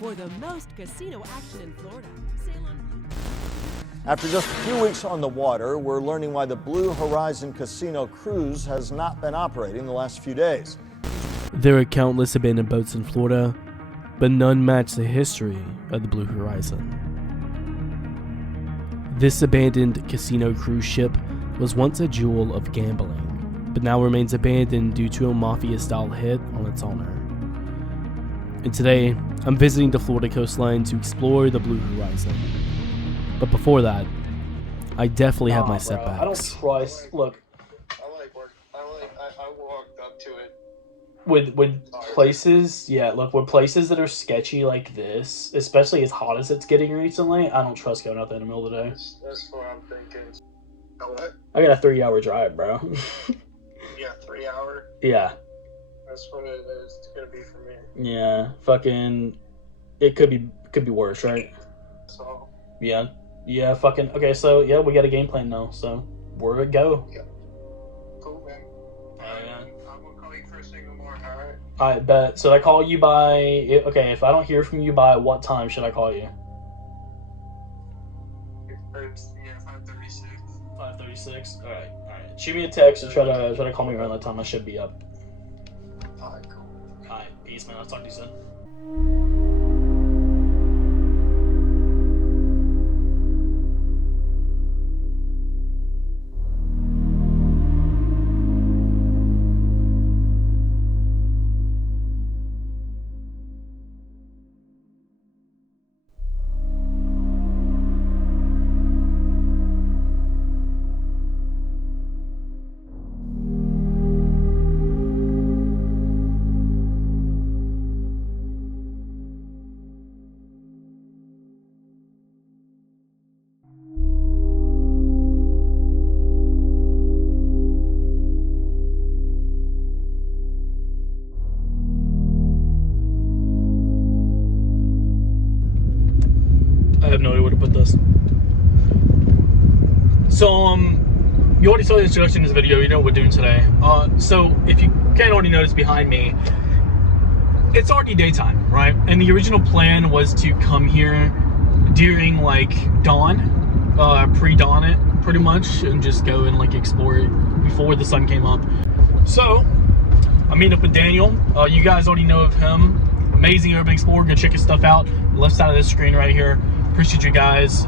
For the most casino action in Florida, sail on Blue. After just a few weeks on the water, we're learning why the Blue Horizon Casino cruise has not been operating the last few days. There are countless abandoned boats in Florida, but none match the history of the Blue Horizon. This abandoned casino cruise ship was once a jewel of gambling, but now remains abandoned due to a Mafia-style hit on its owner. And today, I'm visiting the Florida coastline to explore the Blue Horizon. But before that, I definitely have my setbacks. I don't trust. Look, I walked up to it. With places, yeah. Look, with places that are sketchy like this, especially as hot as it's getting recently, I don't trust going out there in the middle of the day. That's what I'm thinking. What? I got a 3-hour drive, bro. Yeah, 3 hour. Yeah. That's what it is. It's gonna be for me. Yeah. Fucking. It could be worse, right? So. Yeah. Yeah. Fucking. Okay. So yeah, we got a game plan now. So where it go? Yeah. Cool, man. Yeah. I'm gonna call you first thing in the morning. All right. I bet. So I call you by. Okay. If I don't hear from you by what time should I call you? Yeah, 5:36. 5:36. All right. Shoot me a text and try to call me around that time. I should be up. All right, cool. All right. Peace, man. I'll talk to you soon. I have no idea where to put this. So, you already saw the introduction to this video. You know what we're doing today. So, if you can't already notice behind me, it's already daytime, right? And the original plan was to come here during, like, dawn, pre-dawn it, pretty much, and just go and, like, explore it before the sun came up. So, I meet up with Daniel. You guys already know of him. Amazing urban explorer. Go check his stuff out. Left side of this screen right here. Appreciate you guys.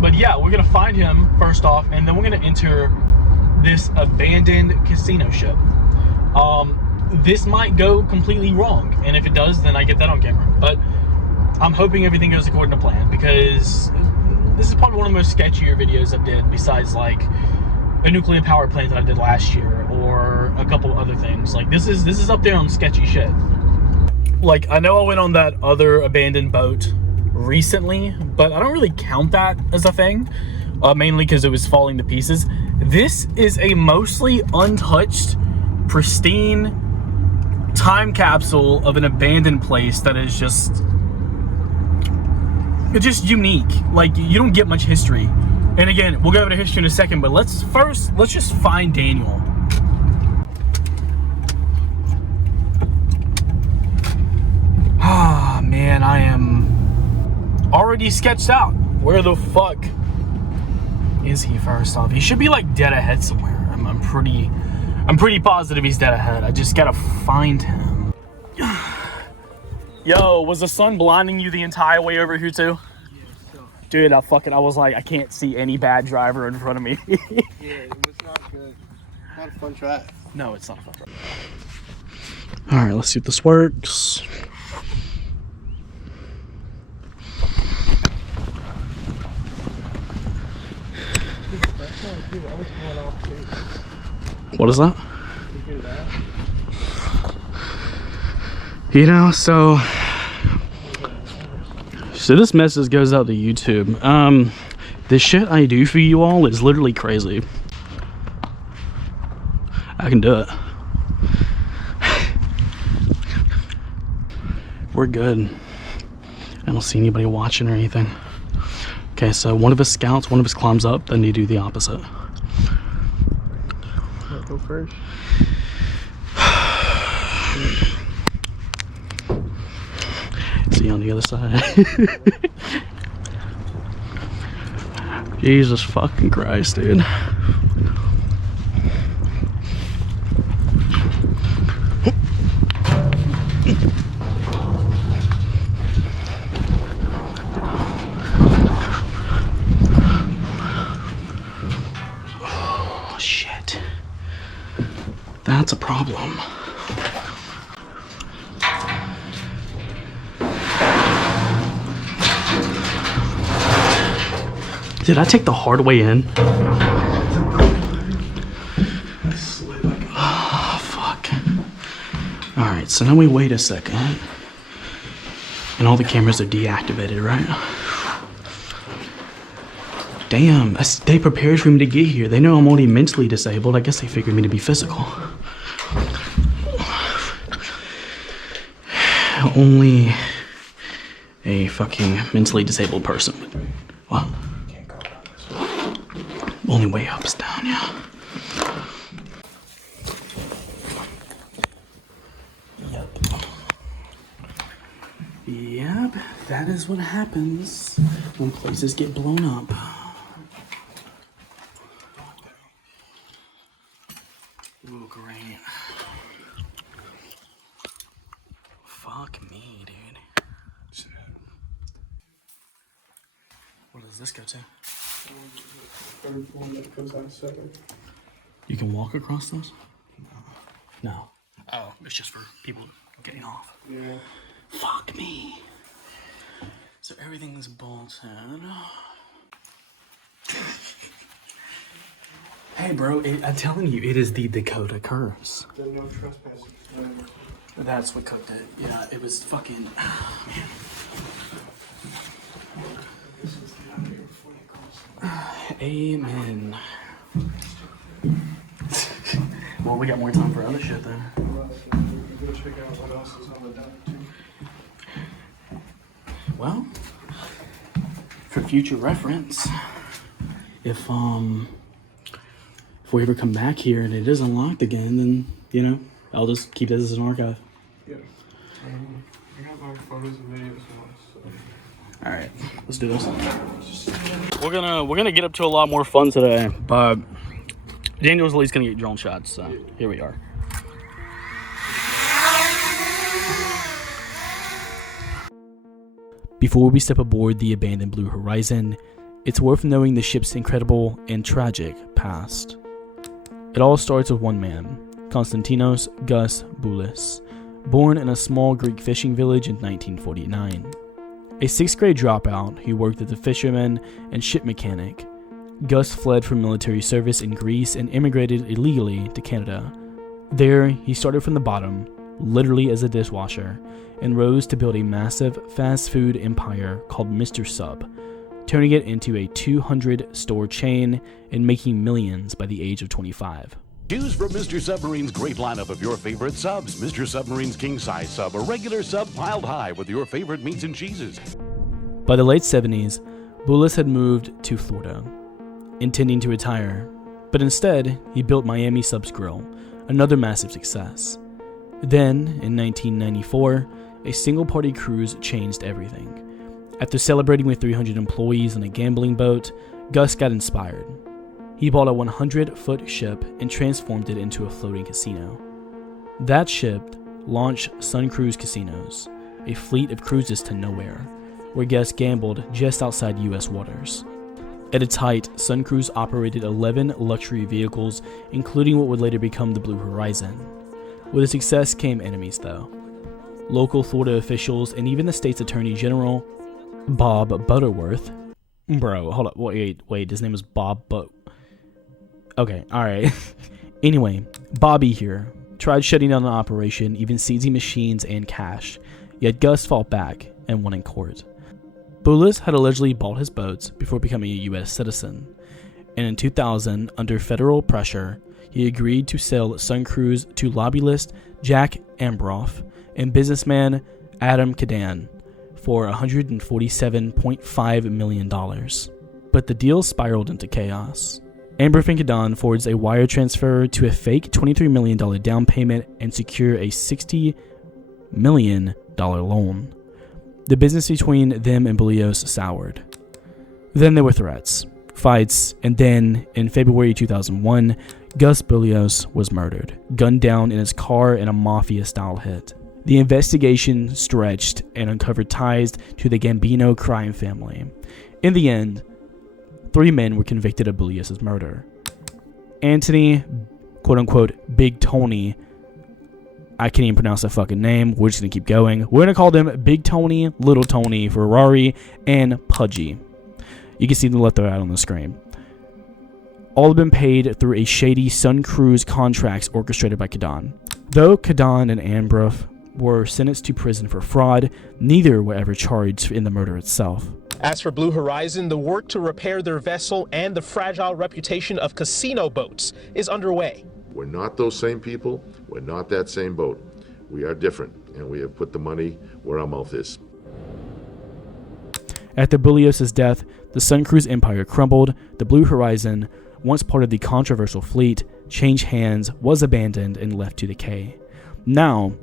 But yeah, we're gonna find him first off, and then we're gonna enter this abandoned casino ship. This might go completely wrong, and if it does, then I get that on camera. But I'm hoping everything goes according to plan, because this is probably one of the most sketchier videos I did, besides like a nuclear power plant that I did last year, or a couple other things. Like this is up there on sketchy shit. Like, I know I went on that other abandoned boat recently, but I don't really count that as a thing, mainly because it was falling to pieces. This is a mostly untouched, pristine time capsule of an abandoned place that is just unique. Like, you don't get much history. And again, we'll go over to history in a second, but let's just find Daniel. Ah, man, I am already sketched out. Where the fuck is he first off? He should be like dead ahead somewhere. I'm pretty positive he's dead ahead. I just gotta find him. Yo, was the sun blinding you the entire way over here too? Dude, I was like, I can't see any bad driver in front of me. Yeah, it was not good. Not a fun track. No, it's not a fun track. All right, let's see if this works. What is that? You know, so this message goes out to YouTube. The shit I do for you all is literally crazy. I can do it. We're good. I don't see anybody watching or anything. Okay, so one of us scouts, one of us climbs up, then you do the opposite. Go first. See you on the other side. Jesus fucking Christ, dude. Oh, shit. That's a problem. Did I take the hard way in? Oh, fuck. Alright, so now we wait a second. And all the cameras are deactivated, right? Damn, they prepared for me to get here. They know I'm already mentally disabled. I guess they figured me to be physical. Only a fucking mentally disabled person would. What? Only way up is down, yeah. Yep, that is what happens when places get blown up. Oh, great. Fuck me, dude. What does this go to? Third one that goes out second. You can walk across those? No. Oh, it's just for people getting off. Yeah. Fuck me. So everything's bolted. Hey, bro, I'm telling you, it is the Dakota curse. There's no trespassing. That's what cooked it. Yeah, it was fucking. Man. Amen. Well, we got more time for other shit then. Go check out what else is on the dock too. Well, for future reference, if we ever come back here and it is unlocked again, then you know I'll just keep this as an archive. Yeah. I got my photos and videos now, so. All right, let's do this. We're gonna get up to a lot more fun today, but Daniel's at least gonna get drone shots. So here we are. Before we step aboard the abandoned Blue Horizon, it's worth knowing the ship's incredible and tragic past. It all starts with one man, Konstantinos Gus Boulis, born in a small Greek fishing village in 1949. A 6th grade dropout who worked as a fisherman and ship mechanic, Gus fled from military service in Greece and immigrated illegally to Canada. There, he started from the bottom, literally as a dishwasher, and rose to build a massive fast food empire called Mr. Sub, turning it into a 200-store chain and making millions by the age of 25. Choose from Mr. Submarine's great lineup of your favorite subs. Mr. Submarine's king-size sub, a regular sub piled high with your favorite meats and cheeses. By the late 70s, Boulis had moved to Florida, intending to retire, but instead, he built Miami Subs Grill, another massive success. Then, in 1994, a single-party cruise changed everything. After celebrating with 300 employees on a gambling boat, Gus got inspired. He bought a 100-foot ship and transformed it into a floating casino. That ship launched Sun Cruise Casinos, a fleet of cruises to nowhere, where guests gambled just outside U.S. waters. At its height, Sun Cruise operated 11 luxury vehicles, including what would later become the Blue Horizon. With its success came enemies, though. Local Florida officials and even the state's Attorney General, Bob Butterworth. Bro, hold up, wait, his name is Bob Okay, alright. Anyway, Bobby here tried shutting down the operation, even seizing machines and cash, yet Gus fought back and won in court. Boulis had allegedly bought his boats before becoming a U.S. citizen, and in 2000, under federal pressure, he agreed to sell Sun Cruise to lobbyist Jack Ambroff and businessman Adam Cadan for $147.5 million. But the deal spiraled into chaos. Ambroff and Cadan forged a wire transfer to a fake $23 million down payment and secure a $60 million loan. the business between them and Bulios soured. Then there were threats, fights, and then, in February 2001, Gus Bulios was murdered, gunned down in his car in a Mafia-style hit. The investigation stretched and uncovered ties to the Gambino crime family. In the end, 3 men were convicted of Bulios' murder. Anthony, quote-unquote, Big Tony, I can't even pronounce that fucking name, we're just gonna keep going. We're gonna call them Big Tony, Little Tony, Ferrari, and Pudgy. You can see them left there out on the screen. All have been paid through a shady Sun Cruise contracts orchestrated by Kadan. Though Kadan and Ambrough were sentenced to prison for fraud, neither were ever charged in the murder itself. As for Blue Horizon, the work to repair their vessel and the fragile reputation of casino boats is underway. We're not those same people. We're not that same boat. We are different, and we have put the money where our mouth is. After Bulios' death, the Sun Cruise empire crumbled. The Blue Horizon, once part of the controversial fleet, changed hands, was abandoned, and left to decay. Now,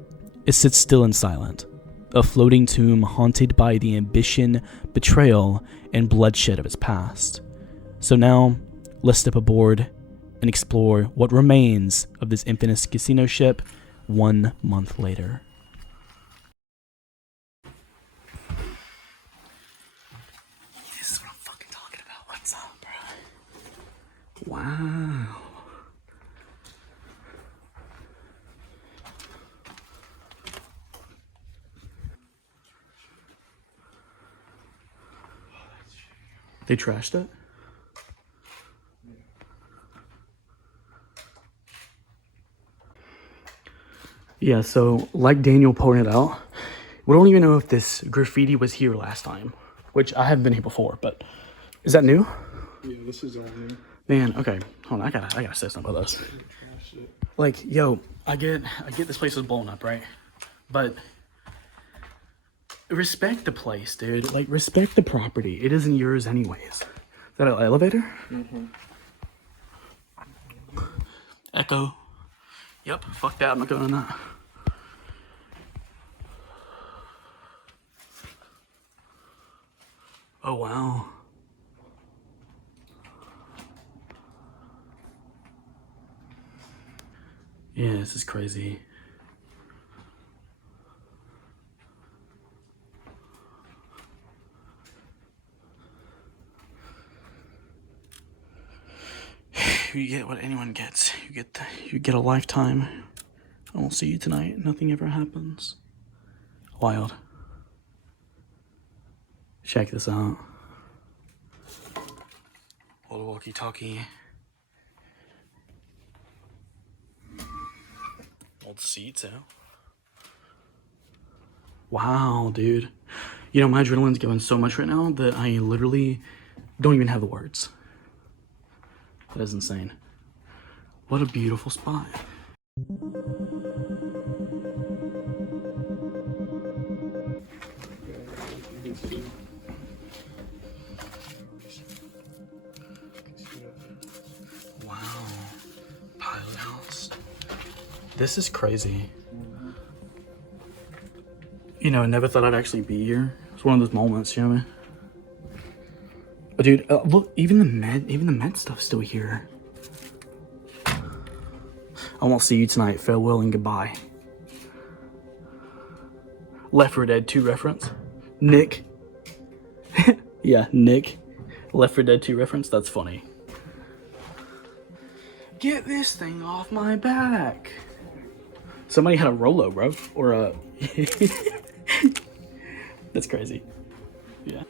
it sits still and silent, a floating tomb haunted by the ambition, betrayal, and bloodshed of its past. So now, let's step aboard and explore what remains of this infamous casino ship 1 month later. This is what I'm fucking talking about. What's up, bro? Wow. They trashed it? Yeah, so like Daniel pointed out, we don't even know if this graffiti was here last time, which I haven't been here before, but is that new? Yeah, this is all new. Man, okay, hold on, I gotta say something about this. Like, yo, I get this place was blown up, right? But respect the place, dude. Like, respect the property. It isn't yours anyways. Is that an elevator? Mm-hmm. Echo. Yep, fuck that, I'm not going on that. Oh, wow. Yeah, this is crazy. You get what anyone gets. You get a lifetime. I won't see you tonight. Nothing ever happens. Wild. Check this out. Old walkie-talkie. Old seat too. Wow, dude. You know, my adrenaline's going so much right now that I literally don't even have the words. That is insane. What a beautiful spot. Wow. Pilot house. This is crazy. You know, I never thought I'd actually be here. It's one of those moments, you know what I mean? Oh, dude, look, even the med stuff's still here. I won't see you tonight. Farewell and goodbye. Left 4 Dead 2 reference. Nick. Yeah, Nick. Left 4 Dead 2 reference. That's funny. Get this thing off my back. Somebody had a Rolo, bro. Or a... That's crazy. Yeah.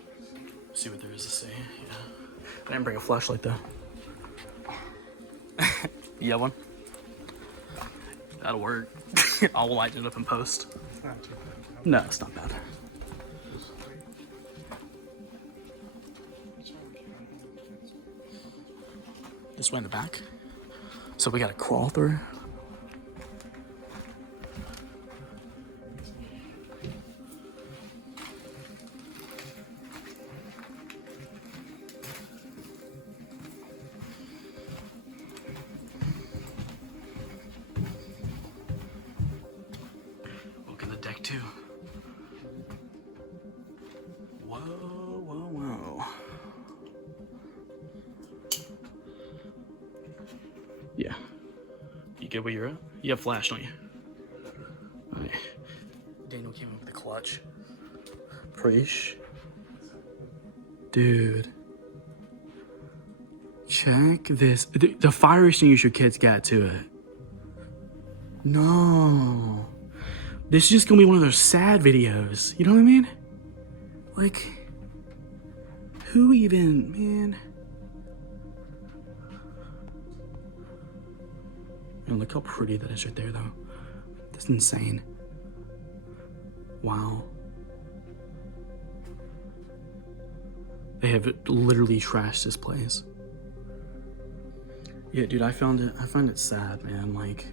See what there is to see. Yeah. I didn't bring a flashlight though. Yeah, one. That'll work. I'll light it up in post. No, it's not bad. This way in the back. So we gotta crawl through. Look at the deck too. Whoa, whoa, whoa. Yeah. You good where you're at? You have flash, don't you? Alright. Daniel came in with the clutch. Preach. Dude. Check this. The fire extinguisher kids got to it. No. This is just gonna be one of those sad videos. You know what I mean? Like, who even, man? And look how pretty that is right there, though. That's insane. Wow. They have literally trashed this place. Yeah, dude, I find it sad, man. Like,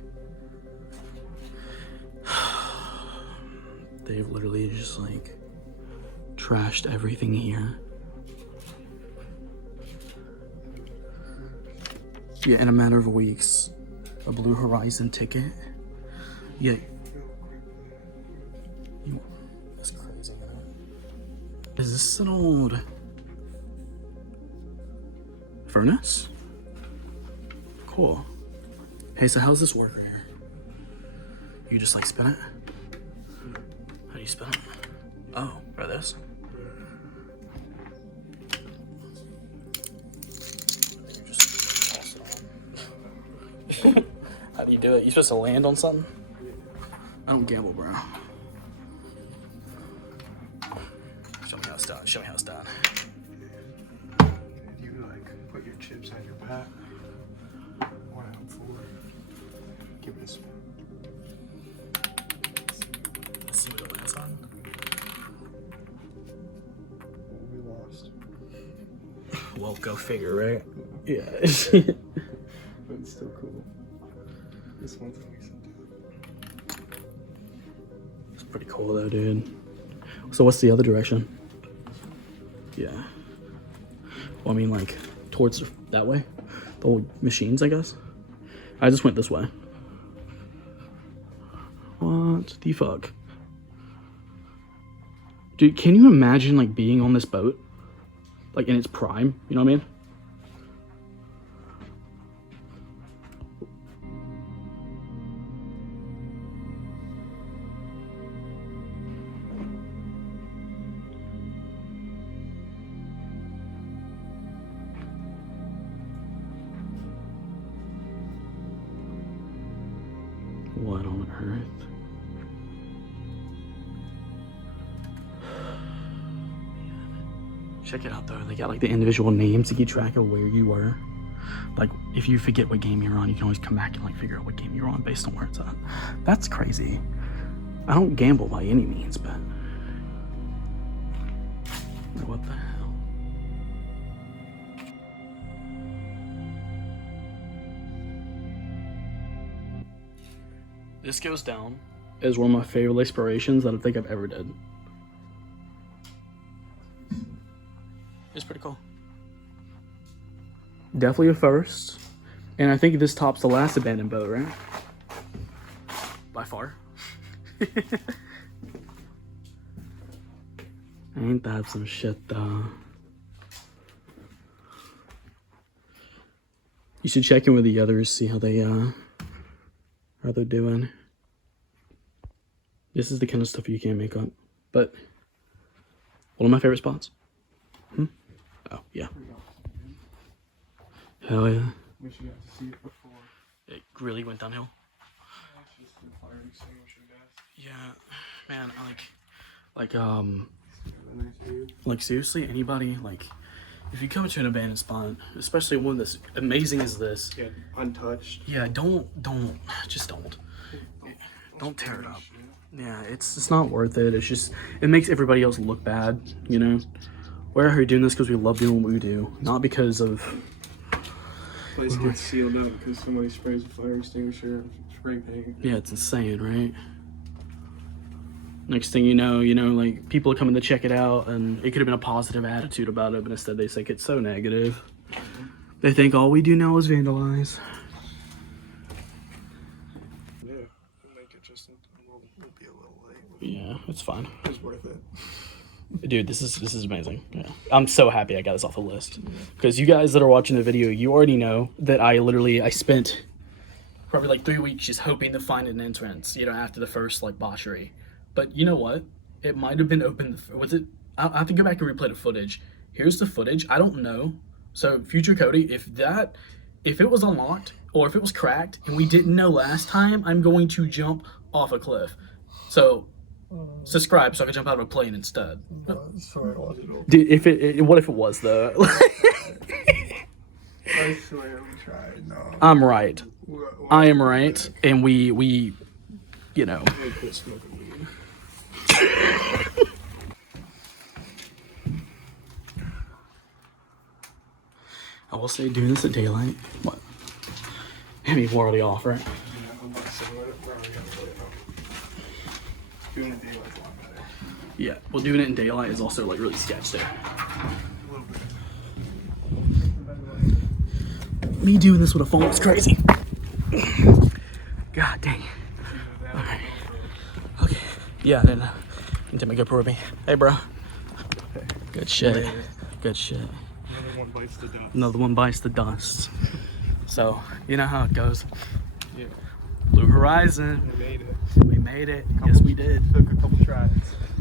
they've literally just like trashed everything here. Yeah, in a matter of weeks, a Blue Horizon ticket. Yeah. That's crazy. Is this an old furnace? Cool. Hey, so how's this work right here? You just like spin it? How do you spin it? Oh, or this? You just toss it on. How do you do it? You supposed to land on something? I don't gamble, bro. Show me how it's done. Show me how it's done. You like put your chips on your back. 1 out of 4. Give it a spin. Let's see what it lands on. We lost. Well, go figure, right? Yeah. But it's still cool. This one's nice. It's pretty cool though, dude. So what's the other direction? Yeah. Well, I mean, like, towards that way? The old machines, I guess? I just went this way. What the fuck? Dude, can you imagine, like, being on this boat? Like, in its prime? You know what I mean? What on earth? Check it out though, they got like the individual names to keep track of where you were. Like, if you forget what game you're on, you can always come back and like figure out what game you're on based on where it's at. That's crazy. I don't gamble by any means, but what the hell? This goes down as one of my favorite explorations that I think I've ever did. It's pretty cool. Definitely a first. And I think this tops the last abandoned boat, right? By far. Ain't that some shit though? You should check in with the others, see how they're doing. This is the kind of stuff you can't make up. But one of my favorite spots. Oh, yeah. Hell yeah. Wish you got to see it before. It really went downhill. That's just the fire extinguisher, guys. Yeah, man, like seriously, anybody, like, if you come to an abandoned spot, especially one that's amazing as this. Yeah, untouched. Yeah, don't tear it up. Yeah, it's not worth it. It's just, it makes everybody else look bad, you know? We're out here doing this because we love doing what we do, not because of... Place gets sealed up because somebody sprays a fire extinguisher and spray paint. Yeah, it's insane, right? Next thing you know, like, people are coming to check it out, and it could have been a positive attitude about it, but instead they think it's so negative. They think all we do now is vandalize. Yeah, make it just we'll be a little late. Yeah, it's fine. It's worth it. Dude, this is amazing. Yeah. I'm so happy I got this off the list. Because you guys that are watching the video, you already know that I spent probably like 3 weeks just hoping to find an entrance, you know, after the first like botchery. But you know what? It might have been open. Was it? I have to go back and replay the footage. Here's the footage. I don't know. So future Cody, if it was unlocked or if it was cracked and we didn't know last time, I'm going to jump off a cliff. So subscribe so I can jump out of a plane instead. Dude, what if it was though? I swear we tried. No. I'm right. I am right, and we, you know. I will say doing this at daylight. What? I mean, we're already off, right? Doing it in daylight's a lot better. Yeah. Well, doing it in daylight is also like really sketched there. A little bit. Me doing this with a phone is crazy. God dang. Alright. Okay. Yeah, then you can take my GoPro with me. Hey, bro. Good shit. Good shit. Another one bites the dust. Another one bites the dust. So, you know how it goes. Yeah. Blue Horizon. We made it. We made it. Yes, we did. Took a couple tries.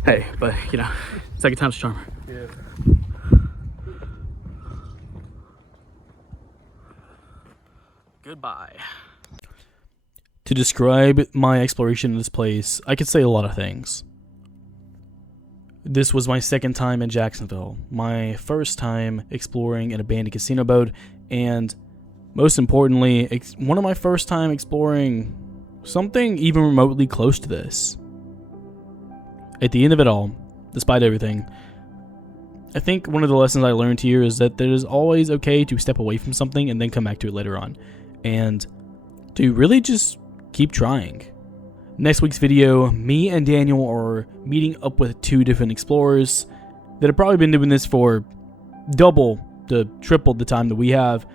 Hey, but, you know, second time's a charm. Yeah. Goodbye. To describe my exploration of this place, I could say a lot of things. This was my second time in Jacksonville, my first time exploring an abandoned casino boat, and most importantly, one of my first time exploring something even remotely close to this. At the end of it all, despite everything, I think one of the lessons I learned here is that it is always okay to step away from something and then come back to it later on, and to really just keep trying. Next week's video, me and Daniel are meeting up with 2 different explorers that have probably been doing this for double to triple the time that we have,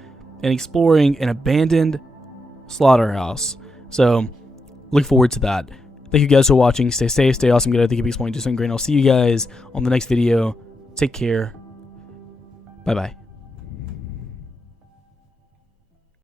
and exploring an abandoned slaughterhouse. So, look forward to that. Thank you guys for watching. Stay safe, stay awesome, get out, keep exploring, do something great. I'll see you guys on the next video. Take care. Bye-bye.